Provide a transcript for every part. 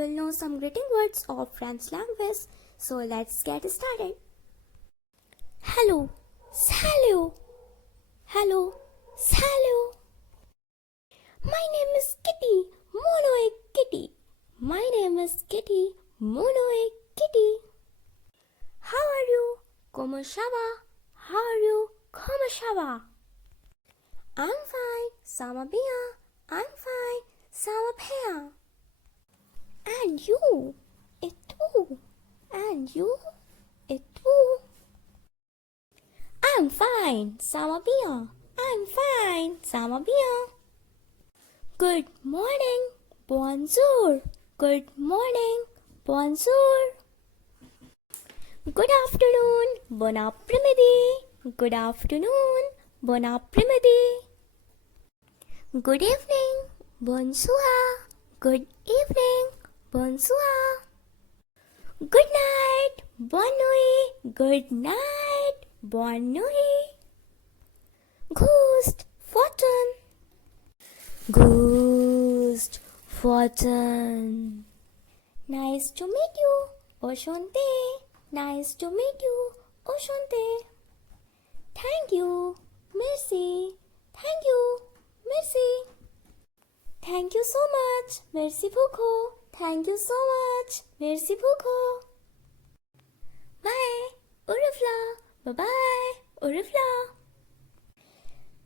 will know some greeting words of French language. So let's get started. Hello, salut. Hello, salut. My name is Kitty, mono a kitty. My name is Kitty, mono a kitty. How are you? Como ça va? How are you? Como ça va? I'm fine, ça va bien. I'm fine, ça va bien. And you? Et tu? And you? Et tu? I'm fine, ça va bien. I'm fine, ça va bien. Good morning, bonjour. Good morning, bonjour. Good afternoon, bon après-midi. Good afternoon, bon après-midi. Good evening, bonsoir. Good evening, bonsoir. Good night, bonne nuit. Good night, bonne nuit. Ghost fortune. Ghost fortune. Nice to meet you, Oshante. Nice to meet you, Oshante. Thank you, merci. Thank you, merci. Thank you so much, merci beaucoup. Thank you so much, merci beaucoup. Bye, au revoir. Bye-bye, au revoir.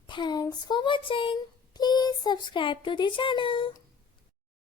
Thanks for watching. Please subscribe to the channel.